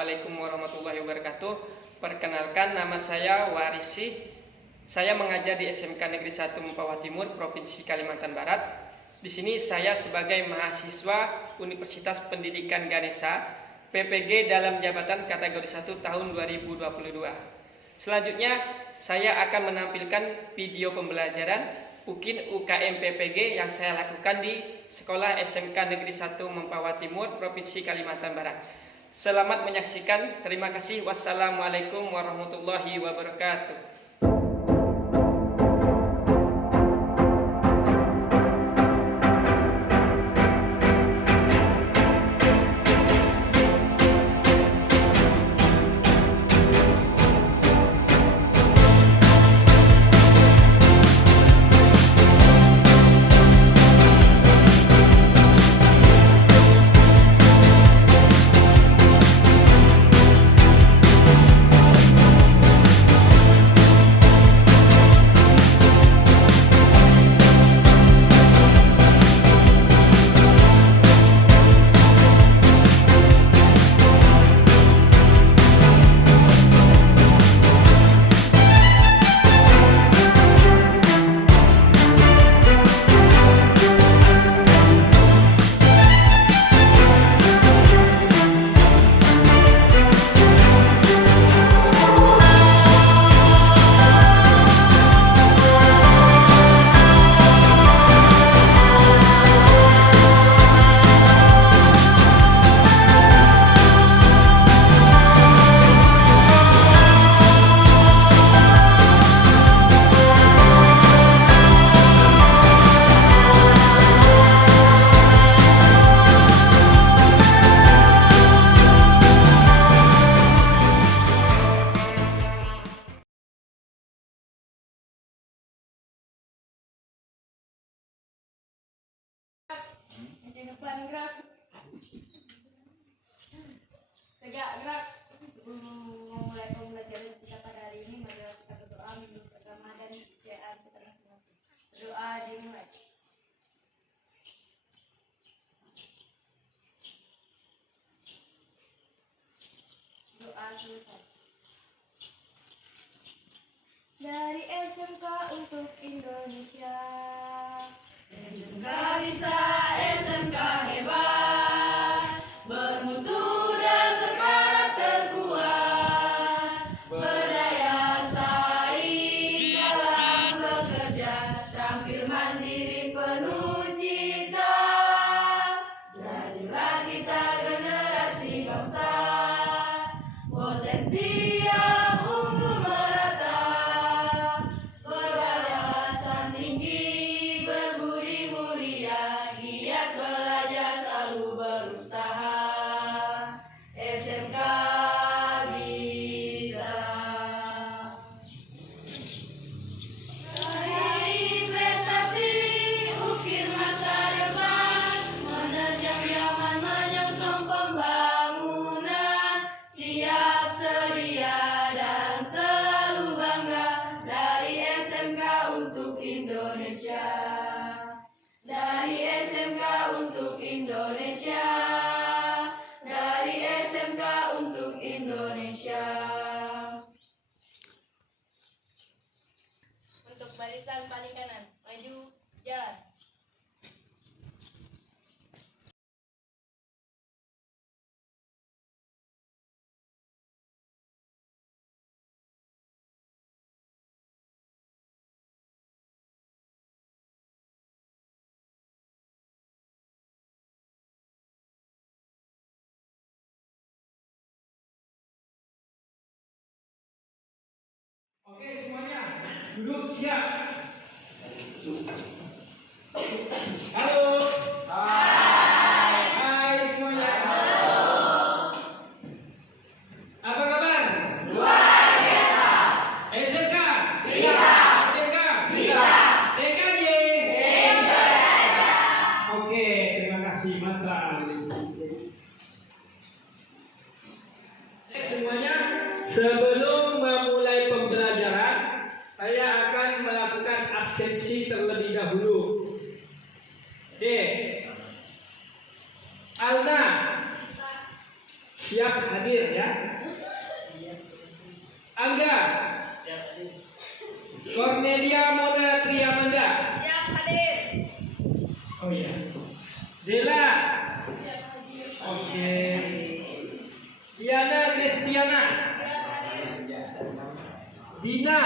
Assalamualaikum warahmatullahi wabarakatuh. Perkenalkan, nama saya Warisi. Saya mengajar di SMK Negeri 1 Mempawah Timur, Provinsi Kalimantan Barat. Di sini saya sebagai mahasiswa Universitas Pendidikan Ganesha, PPG dalam jabatan kategori 1 tahun 2022. Selanjutnya, saya akan menampilkan video pembelajaran UKIN UKM PPG yang saya lakukan di Sekolah SMK Negeri 1 Mempawah Timur, Provinsi Kalimantan Barat. Selamat menyaksikan. Terima kasih. Wassalamualaikum warahmatullahi wabarakatuh. Tegak gerak. Memulai pembelajaran kita pada hari ini, marilah kita berdoa menuju agama dan kepercayaan kita masing-masing. Berdoa dimulai. Doa selesai. Dari SMK untuk Indonesia. SMK bisa, SMK hebat, bermutu dan berkarakter kuat, berdaya saing dalam bekerja, terampil mandiri penuh cita. Jadilah kita generasi bangsa, potensi yang unggul merata, berwawasan tinggi, berbudi mulia, giat belajar, selalu berusaha. SMK bisa. Raih prestasi, ukir masa depan, menerjang zaman, menyongsong pembangunan, siap sedia dan selalu bangga. Dari SMK untuk Indonesia. Dari SMK untuk Indonesia. Dari SMK untuk Indonesia. Untuk barisan paling kanan, maju, jalan. Oke semuanya, duduk siap. Halo. Hai semuanya. Apa kabar? Luar biasa. SMK? Bisa. SMK? Bisa. TKJ? Bisa. Oke, terima kasih Matra. Semuanya, sebelum memulai pembelajaran, saya akan melakukan absensi terlebih dahulu. Oke. Alna, siap hadir ya. Angga, Cornelia Mona Triamanda. Siap hadir. Oh iya. Dela. Siap hadir. Oke. Diana Kristiana. Siap hadir. Dina.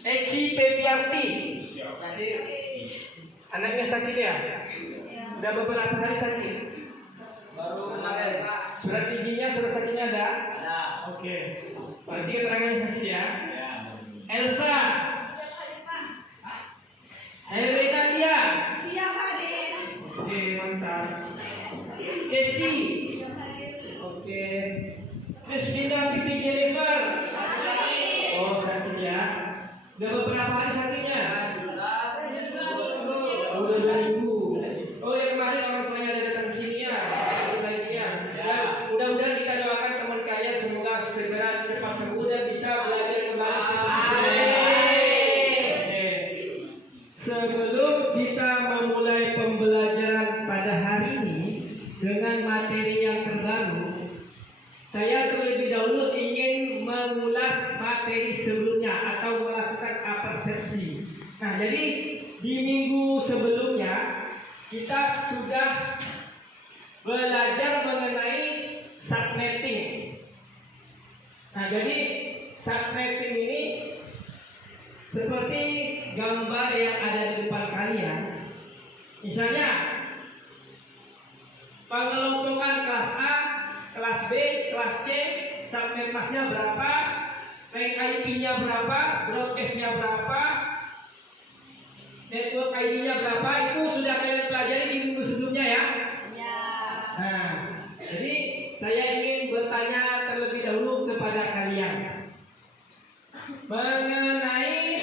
Eci Pepiarti. Anaknya sakit ya? Udah beberapa hari sakit. Baru kemarin. Surat izinnya, surat sakitnya ada? Ada. Oke. Berarti keterangannya sakit ya? Ya. Elsa. Siap hadir, Pak. Helena Lia. Siap hadir. Oke, mantap. Casey. Siap hadir. Oke. Christina Vivi Jennifer. Oh, sakit ya? Udah beberapa hari sakitnya? Oh, udah 2 minggu. Oh, yang kemarin orang tuanya ada datang ke sini ya? Ya. Mudah-mudahan kita doakan teman kalian semoga segera cepat sembuh dan bisa belajar kembali seperti Oke. Sebelum kita memulai pembelajaran pada hari ini dengan materi yang terbaru, saya terlebih dahulu ingin mengulas materi sebelumnya atau melakukan apersepsi. Nah, jadi di minggu sebelumnya kita sudah belajar mengenai subnetting. Nah, jadi subnetting ini seperti gambar yang ada di depan kalian. Misalnya pengelompokan kelas A, kelas B, kelas C, subnet masnya berapa, rank IP-nya berapa, broadcast-nya berapa, network ID-nya berapa, itu sudah kalian pelajari di minggu sebelumnya ya. Ya. Nah, jadi saya ingin bertanya terlebih dahulu kepada kalian mengenai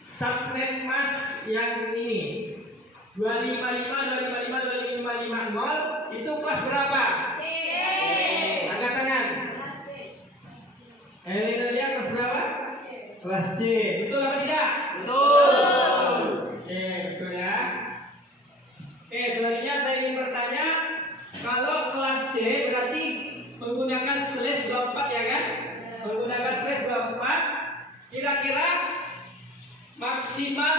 subnet mas yang ini 255, 255, 255, 250 itu kelas berapa? Angkat tangan. Helena dia kelas berapa? Kelas C. Betul apa tidak? Betul. Oke, betul ya. Oke, selanjutnya saya ingin bertanya, kalau kelas C berarti menggunakan /24 ya kan? Menggunakan /24, kira-kira maksimal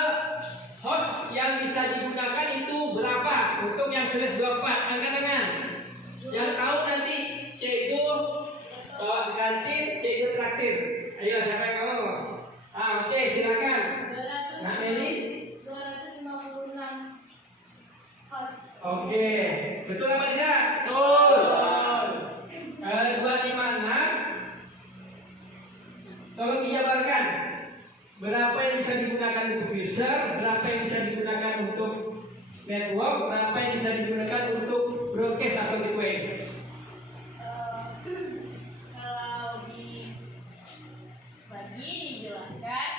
host yang bisa digunakan itu berapa untuk yang /24? Angkat tangan. Yang tahu nanti Cego kantin, Cego traktir. Ayo, siapa yang mau? Oke, silakan. Nah, Meli. 256 host. Oke, betul apa tidak? Betul. 256. Tolong dijabarkan. Berapa yang bisa digunakan untuk user, berapa yang bisa digunakan untuk network, berapa yang bisa digunakan untuk broadcast atau gateway. Kalau dibagi dijelaskan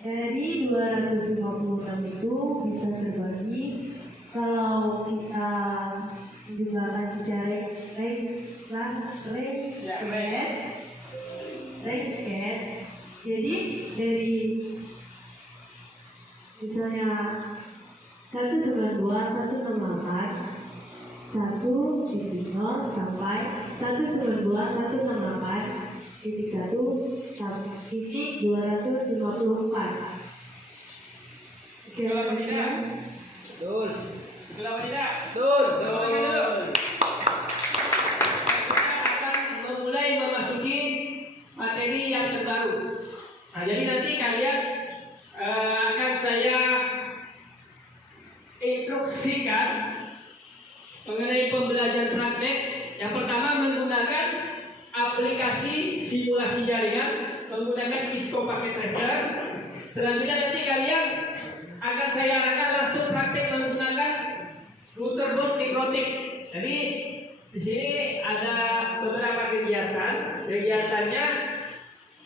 dari 256 itu bisa terbagi kalau kita menggunakan secara rank. Jadi dari misalnya 192, 164, 1.0 sampai 192, 164, titik 1 sampai titik 254. Betul apa tidak? Betul. Betul apa tidak? Betul. Betul dulu. Kita akan memulai memasuki materi yang terbaru. Nah, jadi nanti kalian akan saya instruksikan mengenai pembelajaran praktek. Yang pertama menggunakan aplikasi simulasi jaringan, menggunakan Cisco Packet Tracer. Selanjutnya nanti kalian akan saya arahkan langsung praktek menggunakan router boot Nigrotic. Jadi di sini ada beberapa kegiatan. Kegiatannya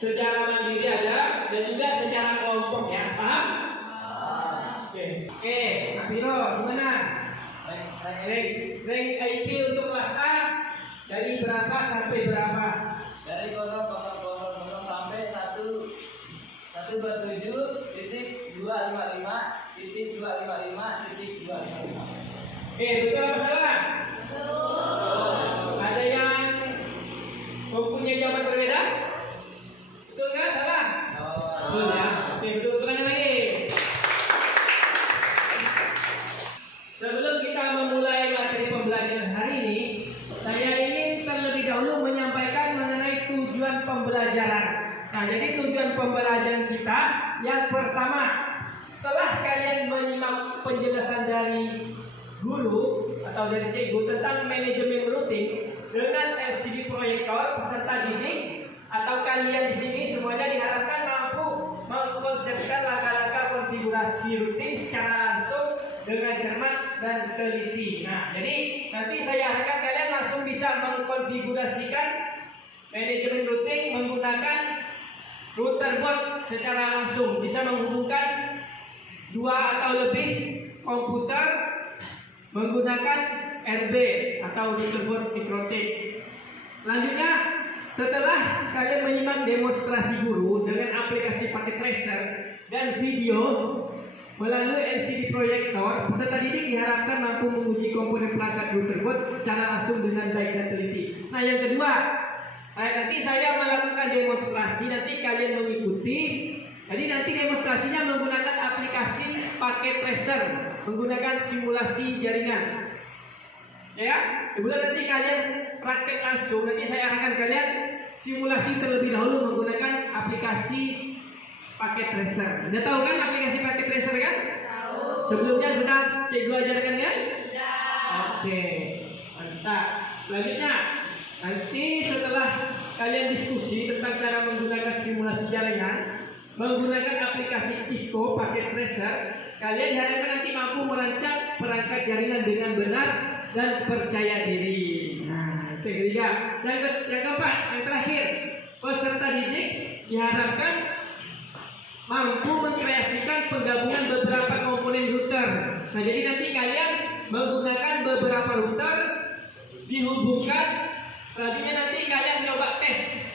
secara mandiri ada dan juga secara kelompok ya, paham? Oke, Pak Piro, gimana? Rank IP untuk kelas A dari berapa sampai berapa? Dari 000 sampai 127.255.255.255. Oke, betul apa salah? Ada yang mempunyai jawaban berbeda? Betul nggak? Salah? Betul ya. Oke, betul. Ulangi lagi. Sebelum kita memulai materi pembelajaran hari ini, saya ingin terlebih dahulu menyampaikan mengenai tujuan pembelajaran. Nah, jadi tujuan pembelajaran kita yang pertama, setelah kalian menyimak penjelasan dari guru atau dari cikgu tentang manajemen rutin dengan LCD proyektor peserta didik atau kalian di sini semuanya diharapkan mampu mengkonsepkan langkah-langkah konfigurasi rutin secara langsung dengan cermat dan teliti. Nah, jadi nanti saya harapkan kalian langsung bisa mengkonfigurasikan manajemen rutin menggunakan router board secara langsung, bisa menghubungkan dua atau lebih komputer menggunakan RB atau router board mikrotik. Selanjutnya, setelah kalian menyimak demonstrasi guru dengan aplikasi paket tracer dan video melalui LCD proyektor, peserta didik diharapkan mampu menguji komponen perangkat router board secara langsung dengan baik dan teliti. Nah, yang kedua, saya melakukan demonstrasi, nanti kalian mengikuti. Jadi nanti demonstrasinya menggunakan aplikasi paket tracer, menggunakan simulasi jaringan. Ya, sebelum nanti kalian praktek langsung, nanti saya arahkan kalian simulasi terlebih dahulu menggunakan aplikasi paket tracer. Anda tahu kan aplikasi paket tracer kan? Tahu. Sebelumnya sudah cikgu ajarkan kan? Ya. Oke, mantap. Selanjutnya, nanti setelah kalian diskusi tentang cara menggunakan simulasi jaringan, menggunakan aplikasi Cisco paket tracer, kalian diharapkan nanti mampu merancang perangkat jaringan dengan benar dan percaya diri. Nah, itu yang ketiga. Yang keempat, yang terakhir, peserta didik diharapkan mampu mengkreasikan penggabungan beberapa komponen router. Nah, jadi nanti kalian menggunakan beberapa router dihubungkan. Selanjutnya nanti kalian coba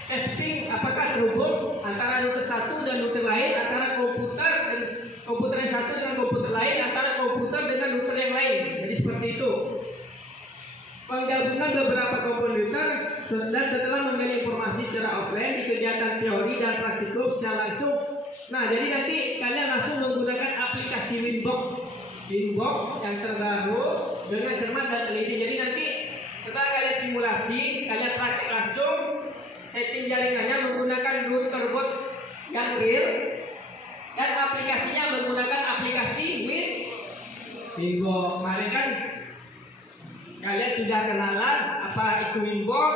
testing apakah terhubung antara router satu dan router lain, antara komputer yang satu dengan komputer lain, antara komputer dengan router yang lain. Jadi seperti itu. Penggabungan beberapa komponen router dan setelah mengenai informasi secara offline di kegiatan teori dan praktikum secara langsung. Nah, jadi nanti kalian langsung menggunakan aplikasi Winbox yang terbaru dengan cermat dan teliti. Jadi nanti setelah kalian simulasi, kalian praktik langsung, setting jaringannya menggunakan router board yang real dan aplikasinya menggunakan aplikasi Winbox. Kemarin kan kalian sudah kenalan apa itu Winbox,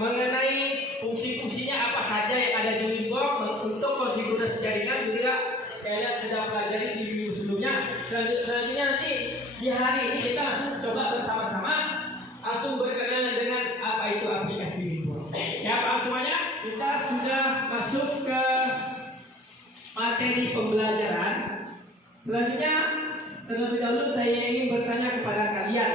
mengenai fungsi-fungsinya apa saja yang ada di Winbox untuk konfigurasi jaringan juga kalian sudah pelajari di video sebelumnya. Selanjutnya nanti di hari ini kita langsung coba bersama-sama langsung berkenalan dengan apa itu aplikasi Winbox. Ya, paham semuanya? Kita sudah masuk ke materi pembelajaran. Selanjutnya terlebih dahulu saya ingin bertanya kepada kalian.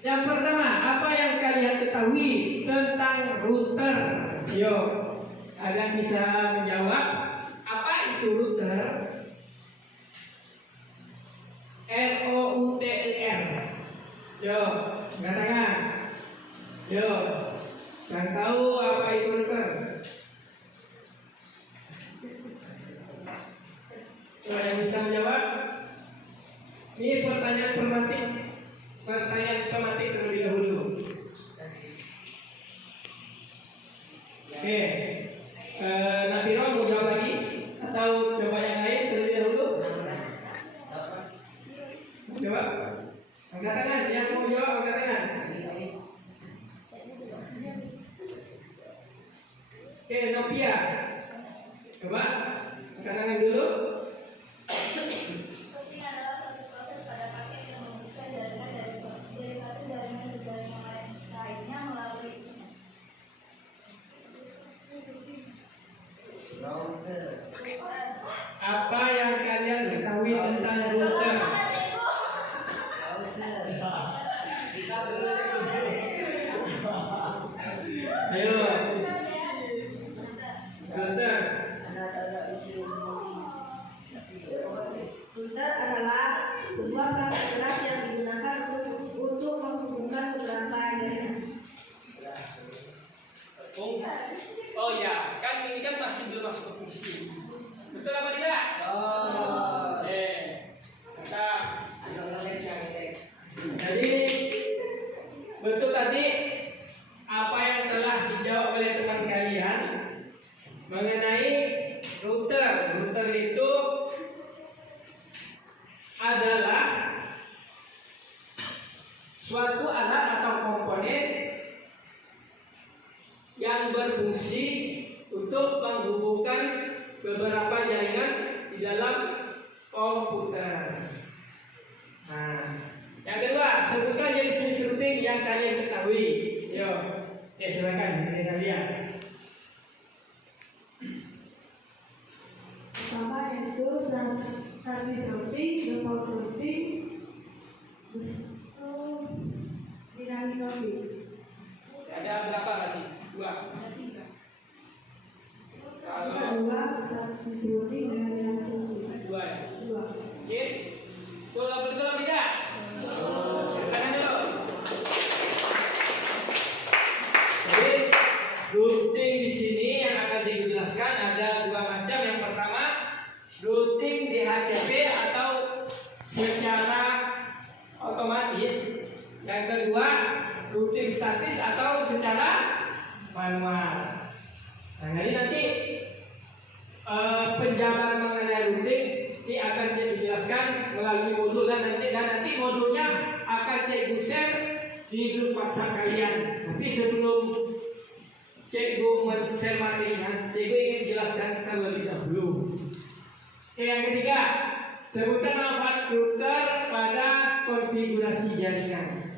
Yang pertama, apa yang kalian ketahui tentang router? Yo, kalian bisa menjawab. Apa itu router? ROUTER. Yo, angkat tangan. Yo, yang tahu apa itu router? Ada yang bisa menjawab? Ini pertanyaan tematik terlebih dahulu. Oke, Nabiro mau jawab lagi atau coba yang lain terlebih dahulu? Coba, angkat tangan. Yang mau jawab angkat tangan. Oke, Novia, coba angkat tangan dulu. Routing adalah satu proses pada paket yang memisah jaringan dari satu jaringan ke jaringan lainnya melalui internet. Apa yang kalian ketahui tentang router? Ayo, router. keras yang digunakan untuk menghubungkan beberapa jaringan. Oh ya, kan ini kan masih belum masuk ke fungsi. Betul apa tidak? Kita jadi betul tadi apa yang telah dijawab oleh teman kalian mengenai router. Router itu adalah suatu alat atau komponen yang berfungsi untuk menghubungkan beberapa jaringan di dalam komputer. Nah, yang kedua, sebutkan jenis-jenis routing yang kalian ketahui. Yo, silakan kalian. Pertama yaitu service routing, default routing, terus dynamic routing. Ada berapa lagi? 2. Kalau Kedua, service routing dengan dynamic routing. 2 ya. 2. Oke. Betul apa tidak? Tangan dulu. Jadi routing di sini yang akan saya jelaskan ada 2 macam. Yang pertama, routing DHCP atau secara otomatis. Yang kedua, routing statis atau secara manual. Nah, jadi nanti penjabaran mengenai routing ini akan saya jelaskan melalui modul dan nanti modulnya akan saya share di grup WhatsApp kalian. Tapi sebelum Cikgu men-share materinya, Cikgu ingin jelaskan terlebih dahulu. Oke, yang ketiga, sebutkan manfaat router pada konfigurasi jaringan.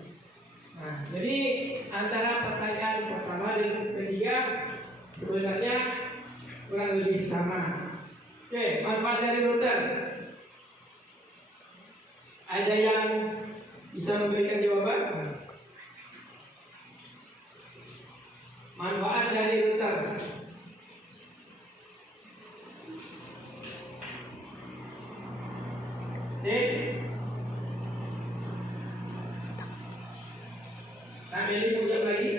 Nah, jadi antara pertanyaan pertama dan ketiga sebenarnya kurang lebih sama. Oke, manfaat dari router. Ada yang bisa memberikan jawaban? Manfaat dari router. Nah, ini punya lagi.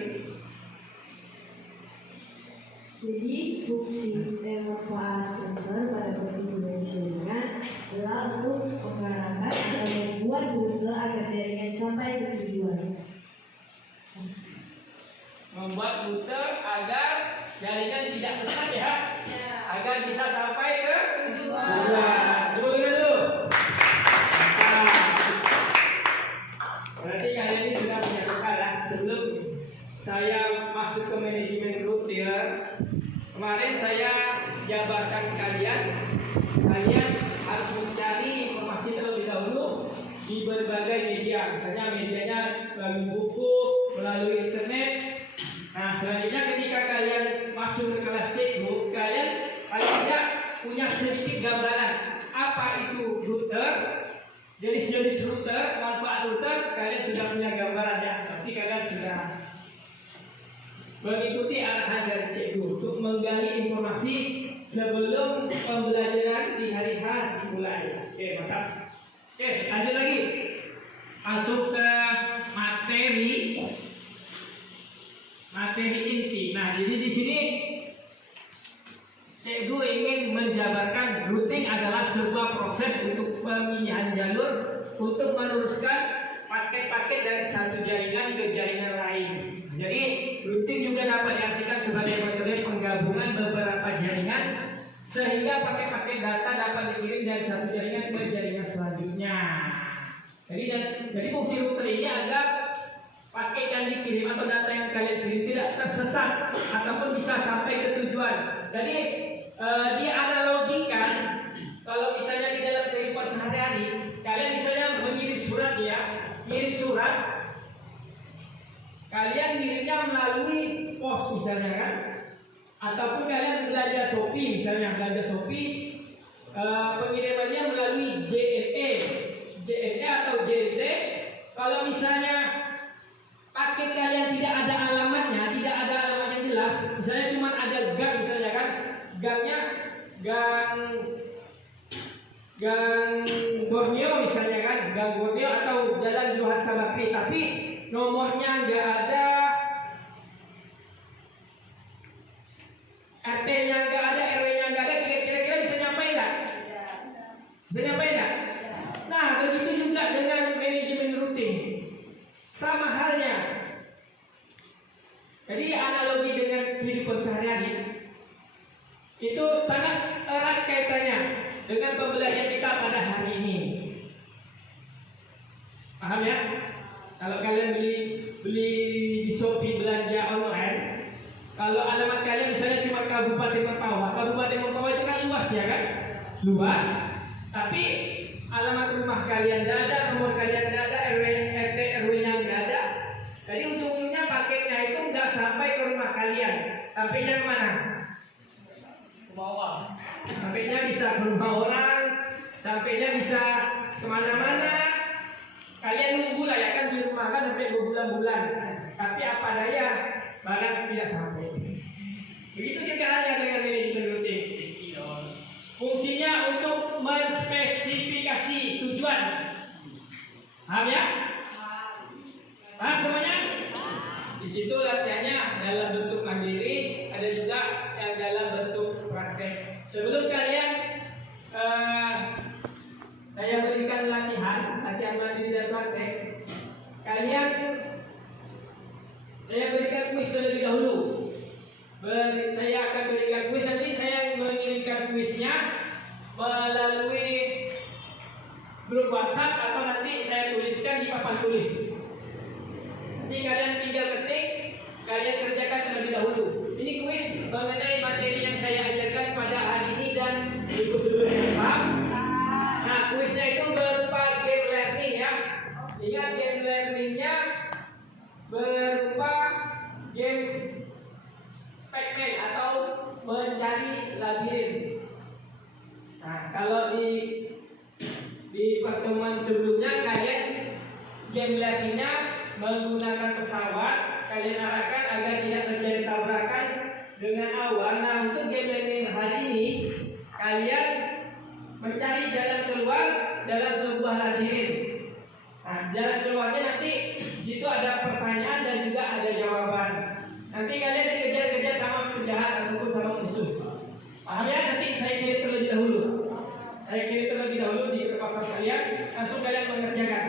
Jadi fungsi manfaat router pada konfigurasi jaringan adalah untuk mengarahkan atau membuat router agar jaringan sampai ke tujuan. Membuat router agar jaringan tidak sesat ya, agar bisa sampai ke tujuan. Dulu. Berarti kalian ini sudah punya bekal ya. Sebelum saya masuk ke manajemen router, kemarin saya jabarkan kalian harus mencari informasi terlebih dahulu di berbagai media. Misalnya medianya melalui buku, melalui internet. Nah, selanjutnya ketika kalian masuk ke kelas Cikgu, kalian paling tidak punya sedikit gambaran apa itu router, jenis-jenis router, manfaat router, kalian sudah punya gambaran ya. Tapi kalian sudah mengikuti arahan dari Cikgu untuk menggali informasi sebelum pembelajaran di hari H dimulai. Oke, mantap. Oke, lanjut lagi. Masuk ke materi inti. Nah, jadi di sini Cikgu ingin menjabarkan routing adalah sebuah proses untuk pemilihan jalur untuk meneruskan paket-paket dari satu jaringan ke jaringan lain. Jadi routing juga dapat diartikan sebagai metode penggabungan beberapa jaringan sehingga paket-paket data dapat dikirim dari satu jaringan ke jaringan selanjutnya. Jadi fungsi router ini agar paket yang dikirim atau data yang kalian kirim tidak tersesat ataupun bisa sampai ke tujuan. Jadi dia ada logika. Kalau misalnya di dalam kehidupan sehari-hari kalian misalnya mengirim surat ya, kirim surat, kalian kirimnya melalui pos misalnya kan, ataupun kalian belanja Shopee misalnya, pengirimannya melalui JNE atau JNT. Kalau misalnya paket kalian tidak ada alamatnya jelas, misalnya cuma ada gang misalnya kan, gangnya gang Borneo misalnya kan, gang Borneo atau Jalan Johan Sabakri, tapi nomornya nggak ada, RT-nya nggak ada, RW-nya nggak ada, kira-kira bisa nyampe nggak? Bisa nyampe nggak? Nah, begitu juga dengan manajemen routing, sama halnya. Jadi analogi dengan kehidupan sehari-hari itu sangat erat kaitannya dengan pembelajaran kita pada hari ini. Paham ya? Kalau kalian beli di Shopee belanja online, kalau alamat kalian misalnya cuma Kabupaten Mempawah, Kabupaten Mempawah itu kan luas ya kan? Luas. Tapi alamat rumah kalian tidak ada, nomor kalian tidak ada, RT RW-nya tidak ada. Jadi ujung-ujungnya paketnya itu nggak sampai ke rumah kalian. Sampainya kemana? Ke bawah. Sampainya bisa ke rumah orang, sampainya bisa kemana-mana. Kalian nunggu lah ya kan di rumah kan sampai berbulan-bulan. Tapi apa daya, barang tidak sampai. Begitu juga halnya dengan manajemen routing. Fungsinya untuk menspesifikasi tujuan. Paham ya? Paham semuanya? Di situ latihannya dalam bentuk mandiri, ada juga yang dalam bentuk praktek. Sebelum kalian saya berikan latihan mandiri dan praktek, kalian saya berikan kuis terlebih dahulu. Saya akan berikan kuis, nanti saya mengirimkan kuisnya melalui grup WhatsApp atau nanti saya tuliskan di papan tulis. Nanti kalian tinggal ketik, kalian kerjakan terlebih dahulu. Ini kuis mengenai materi yang saya ajarkan pada hari ini dan minggu sebelumnya. Paham? Nah, kuisnya itu berupa game learning ya. Ingat, game learningnya berupa game Pac-Man atau mencari labirin. Nah, kalau di pertemuan sebelumnya kalian game learningnya menggunakan pesawat, kalian arahkan agar tidak terjadi tabrakan dengan awan. Nah, untuk game learning hari ini kalian mencari jalan keluar dalam sebuah labirin. Nah, jalan keluarnya nanti di situ ada pertanyaan dan juga ada jawaban. Nanti kalian dikejar-kejar sama penjahat ataupun sama musuh. Paham ya? Nanti saya kirim terlebih dahulu. Saya kirim terlebih dahulu di kertas kalian, langsung kalian mengerjakan.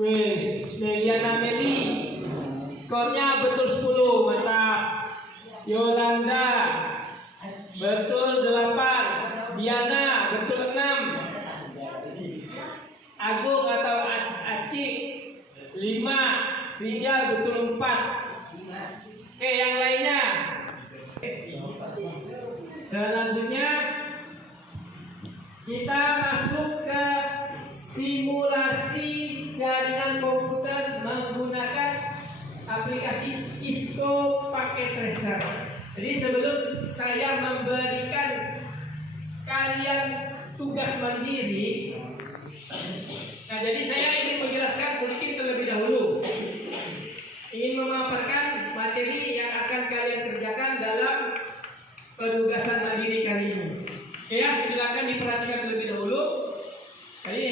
Wes, Meliana Meli. Skornya betul 10, mantap. Yolanda betul 8. Diana betul 6. Agung atau Acik 5. Rijal betul 4. Oke, yang lainnya. Selanjutnya kita masuk ke simulasi jaringan komputer menggunakan aplikasi ISCO pakai tracer. Jadi sebelum saya memberikan kalian tugas mandiri, nah jadi saya ingin menjelaskan sedikit terlebih dahulu. Ingin memaparkan materi yang akan kalian kerjakan dalam penugasan mandiri kali ini. Oke ya, silakan diperhatikan terlebih dahulu. Jadi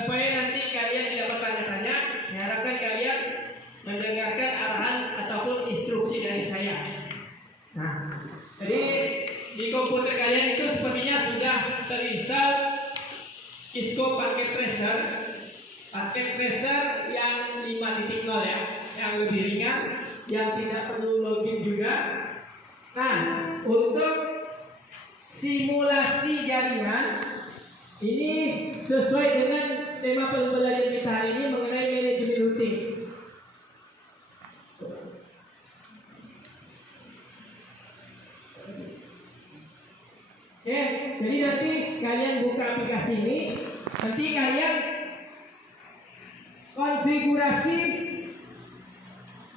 supaya nanti kalian tidak bertanya-tanya, saya harapkan kalian mendengarkan arahan ataupun instruksi dari saya. Nah, jadi di komputer kalian itu sepertinya sudah terinstall ISCO paket tracer. Paket tracer yang 5.0 ya, yang lebih ringan, yang tidak perlu login juga. Nah, untuk simulasi jaringan ini sesuai dengan tema pembelajaran kita hari ini mengenai manajemen routing. Oke, jadi nanti kalian buka aplikasi ini, nanti kalian konfigurasi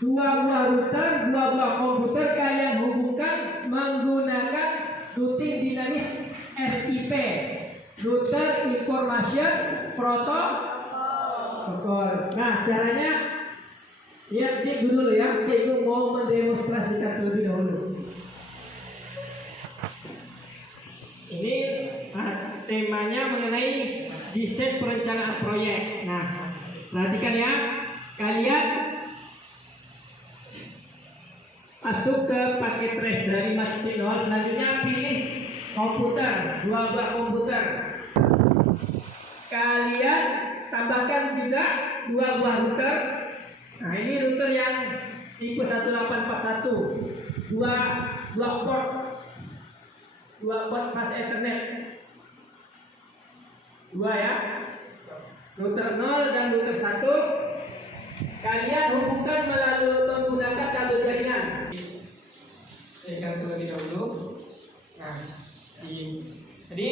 dua buah router, dua buah komputer kalian hubungkan menggunakan routing dinamis RIP, Router Information Protocol. Nah, caranya ya cek dulu ya, cek mau mendemonstrasikan terlebih dahulu. Ini temanya mengenai desain perencanaan proyek. Nah, perhatikan ya, kalian masuk ke paket tracer 5.0. Selanjutnya pilih komputer, dua buah komputer. Kalian tambahkan juga dua buah router. Nah, ini router yang tipe 1841, dua port fast Ethernet, dua ya, router 0 dan router 1. Kalian hubungkan melalui menggunakan kabel jaringan. Saya terlebih dahulu. Nah, jadi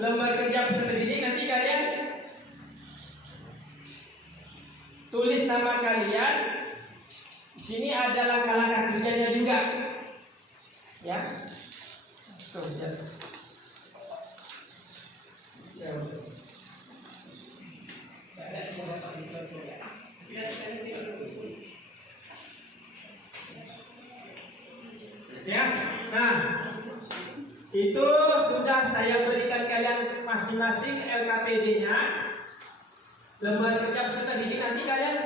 lembar kerja peserta didik nanti kalian tulis nama kalian. Di sini ada langkah-langkah kerjanya juga, ya. Tuh, ya. Ya, nah itu sudah saya berikan kalian masing-masing LKPD-nya, lembar kerja peserta didik. Nanti kalian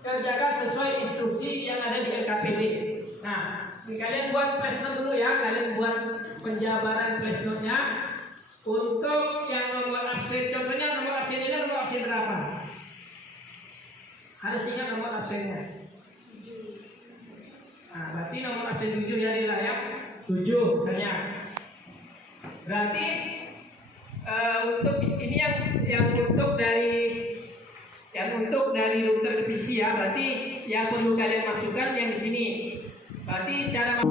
kerjakan sesuai instruksi yang ada di LKPD. Nah, kalian buat flash note dulu ya, kalian buat penjabaran flash note-nya. Untuk yang nomor absen, contohnya nomor absen ini nomor absen berapa? Harus ingat nomor absennya. Nah, berarti nomor absen 7 ya Dila ya, 7 misalnya. Berarti untuk ini yang untuk dari router PC ya, berarti yang perlu kalian masukkan yang di sini. Berarti cara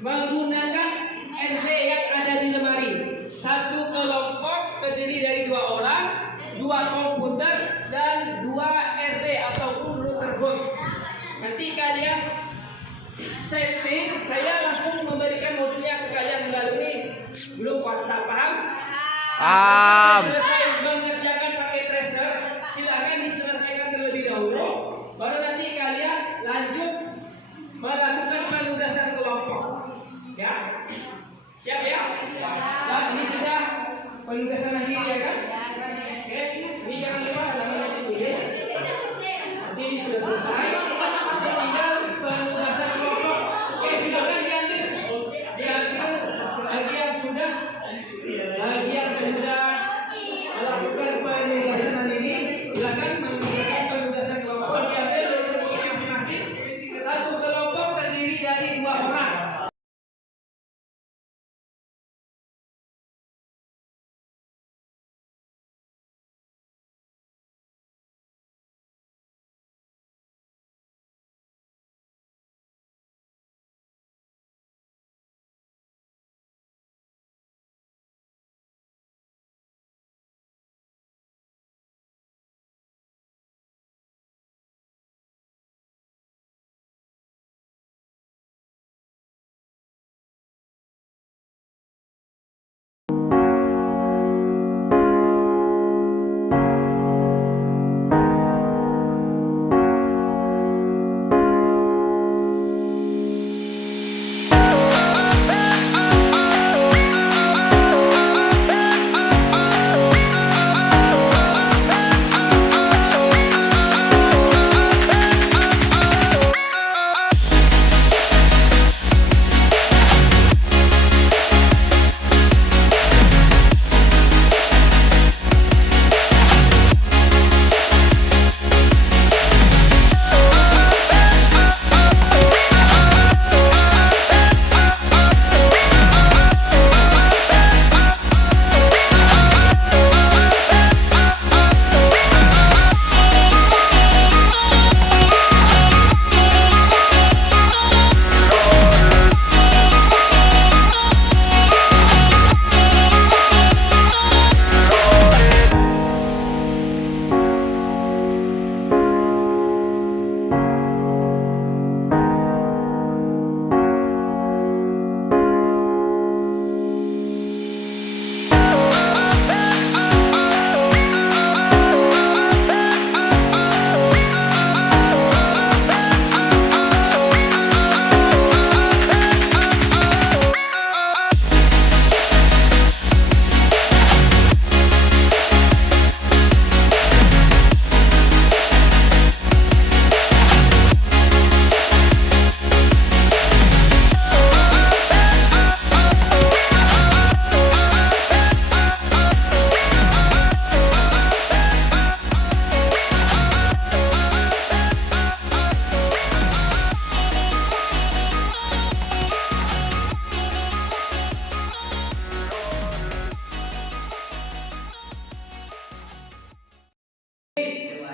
menggunakan RB yang ada di lemari. Satu kelompok terdiri dari 2 orang, 2 komputer, dan 2 RB ataupun router box. Nanti kalian setting, saya langsung memberikan modulnya ke kalian melalui grup WhatsApp. Paham? Paham. Selesai mengerjakan pakai tracer, silakan diselesaikan terlebih dahulu, baru nanti kalian lanjut melakukan penugasan kelompok. Ya, siap ya? Dan ini sudah penugasan mandiri ya kan? Oke, ini jangan lupa namanya ditulis. Nanti ini sudah selesai. Tinggal penugasan kelompok. Oke, silakan diambil. Diambil bagi yang sudah melakukan penugasan mandiri. Silakan melakukan penugasan kelompok. Diambil dari masing-masing. Satu kelompok terdiri dari 2 orang.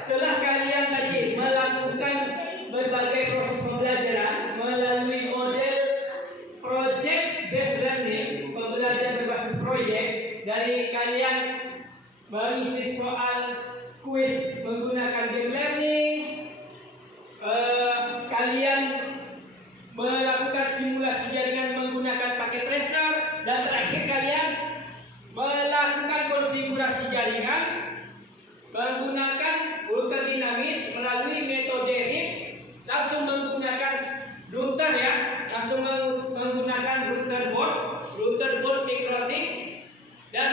Setelah kalian tadi melakukan berbagai proses pembelajaran melalui model project based learning, pembelajaran berbasis proyek, dari kalian mengisi soal kuis menggunakan game learning, kalian melakukan simulasi jaringan menggunakan paket tracer, dan terakhir kalian melakukan konfigurasi jaringan menggunakan router dinamis melalui metode RIP, langsung menggunakan router ya, langsung menggunakan router board mikrotik, dan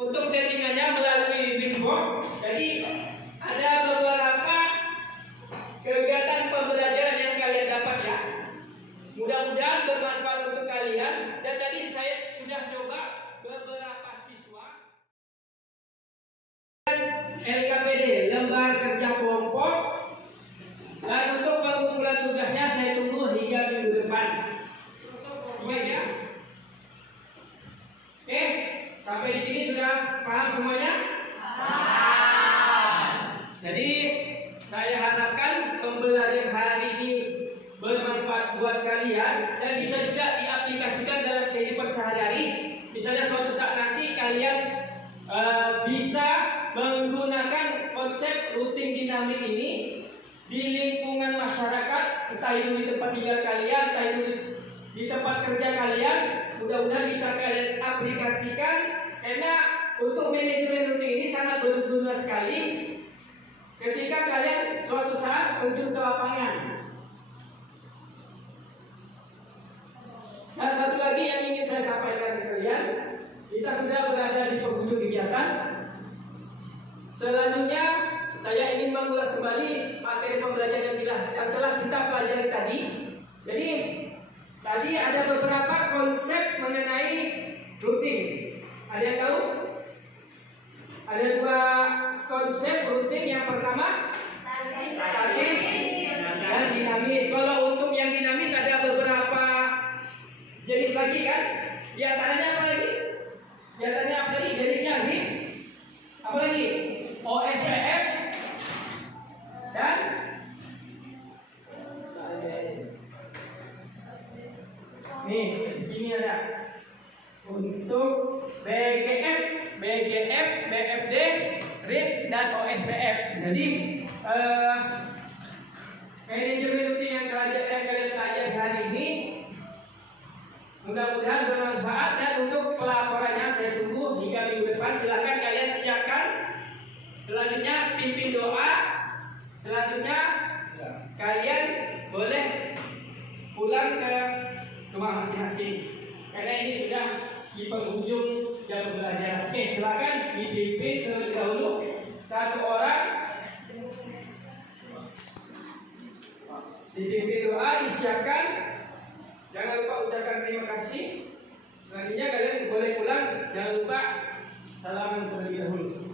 untuk settingannya melalui Winboard. Jadi ada beberapa kegiatan pembelajaran yang kalian dapat ya. Mudah-mudahan bermanfaat untuk kalian. Dan tadi saya sudah coba beberapa siswa LKPD, lembar kerja kelompok, dan untuk pengumpulan tugasnya saya tunggu hingga minggu depan. Baik ya. Oke, sampai di sini sudah paham semuanya? Paham. Jadi saya harapkan pembelajaran hari ini bermanfaat buat kalian dan bisa juga diaplikasikan dalam kehidupan sehari-hari. Misalnya suatu saat nanti kalian bisa menggunakan konsep routing dinamik ini di lingkungan masyarakat, entah itu di tempat tinggal kalian, entah itu di tempat kerja kalian. Mudah-mudahan bisa kalian aplikasikan, karena untuk manajemen routing ini sangat berguna sekali ketika kalian suatu saat terjun ke lapangan. Dan satu lagi yang ingin saya sampaikan ke kalian, kita sudah berada di penghujung kegiatan. Selanjutnya saya ingin mengulas kembali materi pembelajaran yang telah kita pelajari tadi. Jadi tadi ada beberapa konsep mengenai routing. Ada yang tahu? Ada dua konsep routing. Yang pertama statis dan dinamis. Kalau untuk yang dinamis ada beberapa jenis lagi kan? Di antaranya apa lagi? Di antaranya apa lagi? Jenisnya lagi? Apa lagi? OSPF dan nih di sini ada untuk BGF, BFD, RIP dan OSPF. Jadi manajemen routing yang kalian pelajari hari ini mudah-mudahan bermanfaat, dan untuk pelaporannya saya tunggu hingga minggu depan. Silakan kalian siapkan. Selanjutnya pimpin doa. Selanjutnya kalian boleh pulang ke rumah masing-masing, karena ini sudah di penghujung jam belajar. Oke, silakan dipimpin terlebih dahulu satu orang. Dipimpin doa, disiapkan. Jangan lupa ucapkan terima kasih. Selanjutnya kalian boleh pulang. Jangan lupa salaman terlebih dahulu.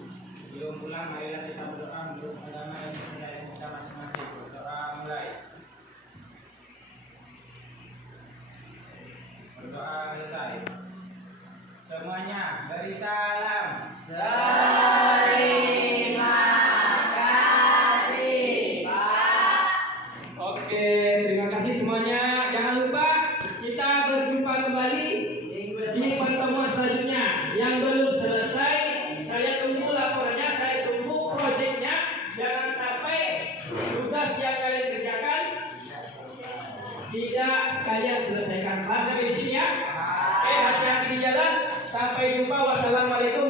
Sebelum pulang, marilah kita berdoa untuk agama yang dipercaya kita masing-masing. Berdoa mulai. Berdoa selesai. Semuanya beri salam. Terima kasih, Pak. Oke, terima kasih semuanya. Jangan lupa kita berjumpa kembali di pertemuan selanjutnya. Yang belum selesai, saya tunggu laporannya, saya tunggu proyeknya. Jangan sampai tugas yang kalian kerjakan tidak kalian selesaikan. Sampai di sini ya. Oke, hati-hati di jalan. Sampai jumpa. Wassalamualaikum